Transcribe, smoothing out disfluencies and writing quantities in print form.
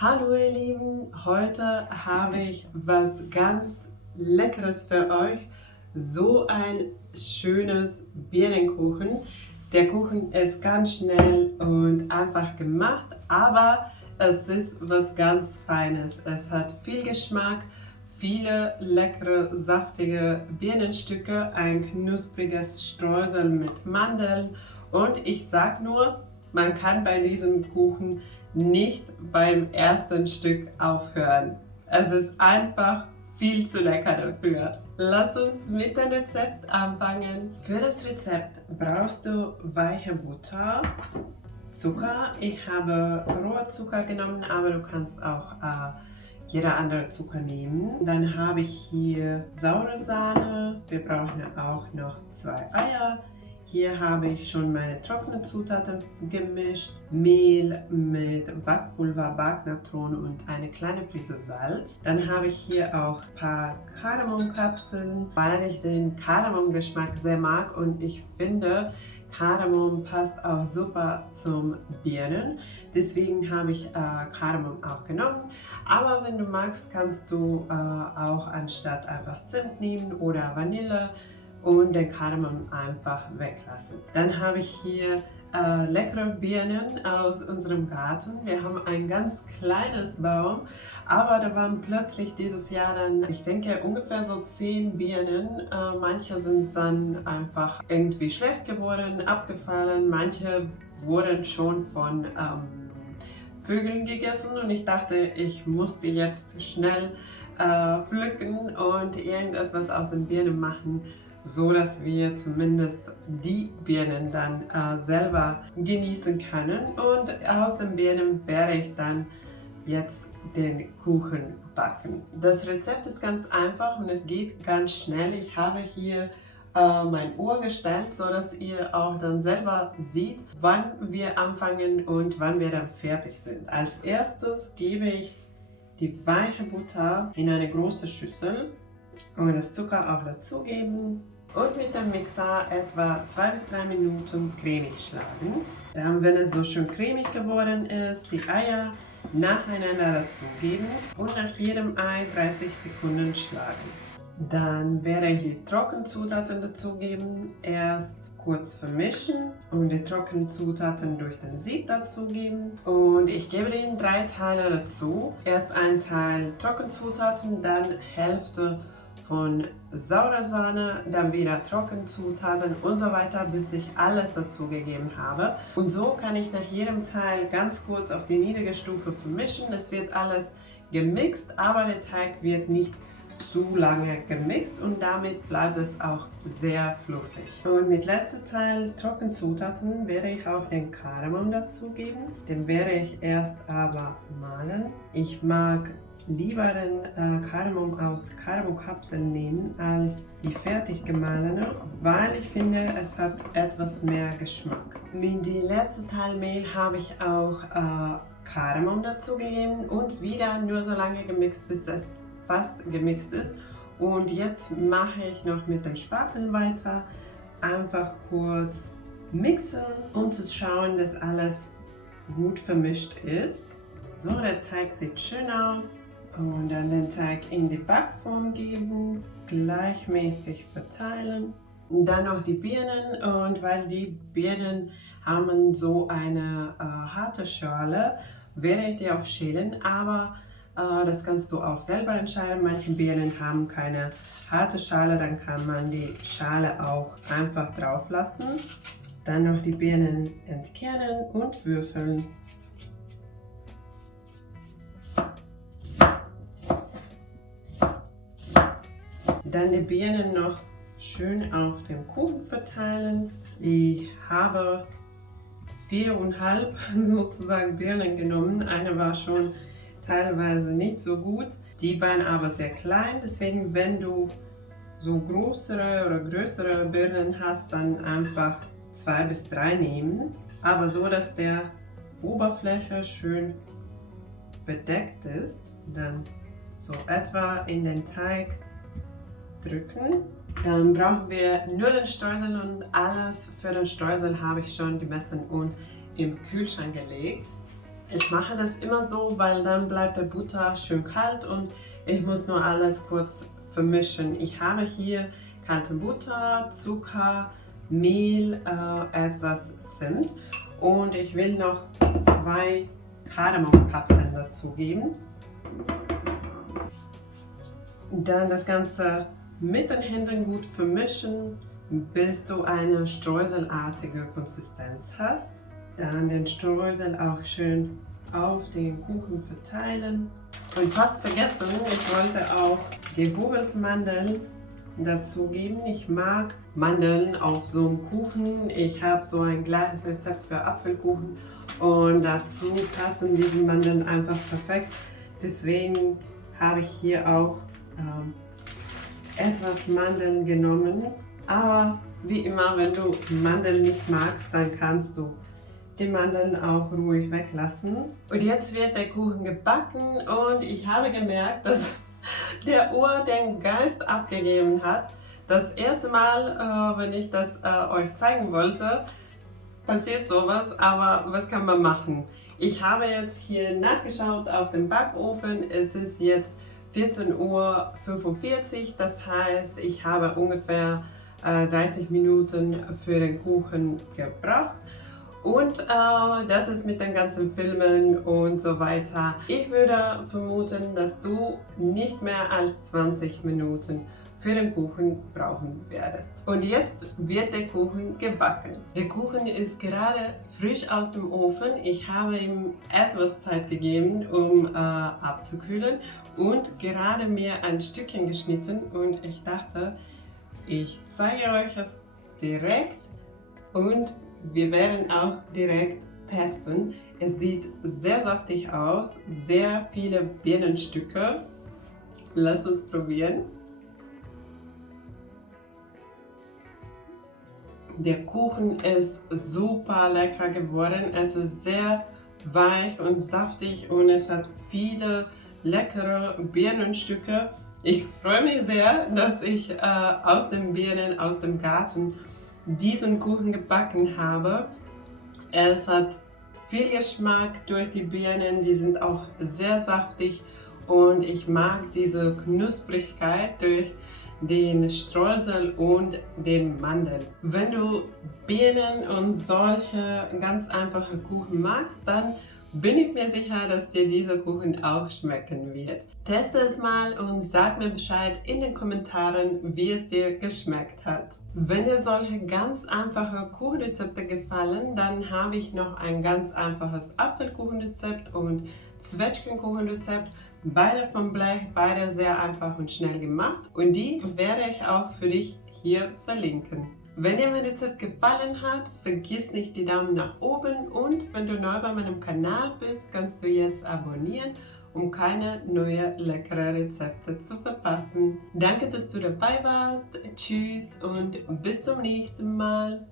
Hallo ihr Lieben, heute habe ich was ganz Leckeres für euch. So ein schönes Birnenkuchen. Der Kuchen ist ganz schnell und einfach gemacht, aber es ist was ganz Feines. Es hat viel Geschmack, viele leckere, saftige Birnenstücke, ein knuspriges Streusel mit Mandeln und ich sag nur, man kann bei diesem Kuchen nicht beim ersten Stück aufhören. Es ist einfach viel zu lecker dafür. Lass uns mit dem Rezept anfangen. Für das Rezept brauchst du weiche Butter, Zucker. Ich habe roher Zucker genommen, aber du kannst auch jeder andere Zucker nehmen. Dann habe ich hier saure Sahne. Wir brauchen auch noch 2 Eier. Hier habe ich schon meine trockenen Zutaten gemischt. Mehl mit Backpulver, Backnatron und eine kleine Prise Salz. Dann habe ich hier auch ein paar Kardamomkapseln, weil ich den Kardamomgeschmack sehr mag und ich finde, Kardamom passt auch super zum Birnen. Deswegen habe ich Kardamom auch genommen. Aber wenn du magst, kannst du auch anstatt einfach Zimt nehmen oder Vanille und den Kardamom einfach weglassen. Dann habe ich hier leckere Birnen aus unserem Garten. Wir haben ein ganz kleines Baum, aber da waren plötzlich dieses Jahr dann, ich denke, ungefähr so 10 Birnen. Manche sind dann einfach irgendwie schlecht geworden, abgefallen, manche wurden schon von Vögeln gegessen und ich dachte, ich musste jetzt schnell pflücken und irgendetwas aus den Birnen machen, so dass wir zumindest die Birnen dann selber genießen können. Und aus den Birnen werde ich dann jetzt den Kuchen backen. Das Rezept ist ganz einfach und es geht ganz schnell. Ich habe hier mein Uhr gestellt, so dass ihr auch dann selber seht, wann wir anfangen und wann wir dann fertig sind. Als erstes gebe ich die weiche Butter in eine große Schüssel und das Zucker auch dazugeben und mit dem Mixer etwa 2 bis 3 Minuten cremig schlagen. Dann, wenn es so schön cremig geworden ist, die Eier nacheinander dazugeben und nach jedem Ei 30 Sekunden schlagen. Dann werde ich die Trockenzutaten dazugeben, erst kurz vermischen und die Trockenzutaten durch den Sieb dazugeben. Und ich gebe den 3 Teile dazu. Erst ein Teil Trockenzutaten, dann Hälfte von saurer Sahne, dann wieder Trockenzutaten und so weiter, bis ich alles dazugegeben habe. Und so kann ich nach jedem Teil ganz kurz auf die niedrige Stufe vermischen. Es wird alles gemixt, aber der Teig wird nicht zu lange gemixt und damit bleibt es auch sehr fluffig. Und mit letztem Teil Trockenzutaten werde ich auch den Kardamom dazugeben. Den werde ich erst aber mahlen. Ich mag lieber den Kardamom aus Kardamomkapseln nehmen als die fertig gemahlene, weil ich finde, es hat etwas mehr Geschmack. Mit dem letzten Teil Mehl habe ich auch Kardamom dazugegeben und wieder nur so lange gemixt, bis es fast gemixt ist. Und jetzt mache ich noch mit dem Spatel weiter. Einfach kurz mixen, um zu schauen, dass alles gut vermischt ist. So, der Teig sieht schön aus. Und dann den Teig in die Backform geben, gleichmäßig verteilen. Und dann noch die Birnen, und weil die Birnen haben so eine harte Schale, werde ich die auch schälen, aber das kannst du auch selber entscheiden. Manche Birnen haben keine harte Schale, dann kann man die Schale auch einfach drauf lassen. Dann noch die Birnen entkernen und würfeln. Dann die Birnen noch schön auf dem Kuchen verteilen. Ich habe 4,5 sozusagen Birnen genommen. Eine war schon teilweise nicht so gut. Die waren aber sehr klein, deswegen wenn du so größere oder größere Birnen hast, dann einfach 2 bis 3 nehmen. Aber so, dass der Oberfläche schön bedeckt ist. Dann so etwa in den Teig drücken. Dann brauchen wir nur den Streusel und alles für den Streusel habe ich schon gemessen und im Kühlschrank gelegt. Ich mache das immer so, weil dann bleibt der Butter schön kalt und ich muss nur alles kurz vermischen. Ich habe hier kalte Butter, Zucker, Mehl, etwas Zimt und ich will noch 2 Kardamomkapseln dazugeben. Dann das Ganze mit den Händen gut vermischen, bis du eine streuselartige Konsistenz hast. Dann den Streusel auch schön auf den Kuchen verteilen. Und fast vergessen, ich wollte auch gehobelte Mandeln dazugeben. Ich mag Mandeln auf so einem Kuchen. Ich habe so ein gleiches Rezept für Apfelkuchen und dazu passen diese Mandeln einfach perfekt. Deswegen habe ich hier auch etwas Mandeln genommen. Aber wie immer, wenn du Mandeln nicht magst, dann kannst du die Mandeln auch ruhig weglassen. Und jetzt wird der Kuchen gebacken und ich habe gemerkt, dass der Uhr den Geist abgegeben hat. Das erste Mal, wenn ich das euch zeigen wollte, passiert sowas, aber was kann man machen? Ich habe jetzt hier nachgeschaut auf dem Backofen, es ist jetzt 14:45 Uhr, das heißt, ich habe ungefähr 30 Minuten für den Kuchen gebraucht. Und das ist mit den ganzen Filmen und so weiter. Ich würde vermuten, dass du nicht mehr als 20 Minuten für den Kuchen brauchen werdest. Und jetzt wird der Kuchen gebacken. Der Kuchen ist gerade frisch aus dem Ofen. Ich habe ihm etwas Zeit gegeben, um abzukühlen und gerade mir ein Stückchen geschnitten. Und ich dachte, ich zeige euch es direkt und wir werden auch direkt testen. Es sieht sehr saftig aus, sehr viele Birnenstücke. Lass uns probieren. Der Kuchen ist super lecker geworden. Es ist sehr weich und saftig und es hat viele leckere Birnenstücke. Ich freue mich sehr, dass ich aus den Birnen aus dem Garten diesen Kuchen gebacken habe. Es hat viel Geschmack durch die Birnen, die sind auch sehr saftig und ich mag diese Knusprigkeit durch den Streusel und den Mandel. Wenn du Birnen und solche ganz einfache Kuchen magst, dann bin ich mir sicher, dass dir dieser Kuchen auch schmecken wird. Teste es mal und sag mir Bescheid in den Kommentaren, wie es dir geschmeckt hat. Wenn dir solche ganz einfache Kuchenrezepte gefallen, dann habe ich noch ein ganz einfaches Apfelkuchenrezept und Zwetschgenkuchenrezept. Beide vom Blech, beide sehr einfach und schnell gemacht und die werde ich auch für dich hier verlinken. Wenn dir mein Rezept gefallen hat, vergiss nicht die Daumen nach oben und wenn du neu bei meinem Kanal bist, kannst du jetzt abonnieren, um keine neuen leckeren Rezepte zu verpassen. Danke, dass du dabei warst. Tschüss und bis zum nächsten Mal.